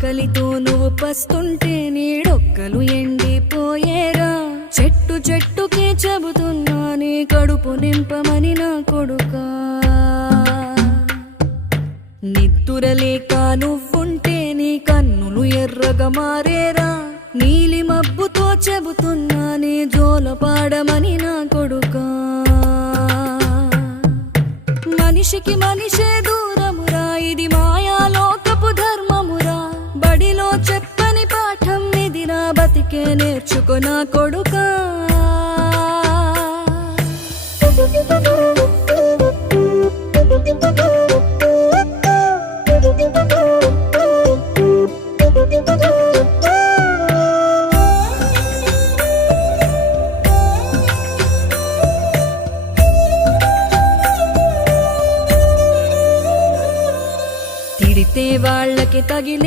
ఆకలితో నువ్వు పస్తుంటే నీడొక్కలు ఎండిపోయేరా. చెట్టు చెట్టుకే చెబుతున్నా నీ కడుపు నింపమని నా కొడుకా. నిద్దురలేక నువ్వుంటే నీ కన్నులు ఎర్రగా మారేరా. నీలి మబ్బుతో చెబుతున్నా నీ జోలపాడమని నా కొడుకా. మనిషికి మనిషే దూరమురా, ఇది మాయాలోకపు ధర్మమురా. బడిలో చెప్పని పాఠం ఇదిరా, బతికే నేర్చుకో నా కొడుకా. తిడితే వాళ్ళకి తగిలి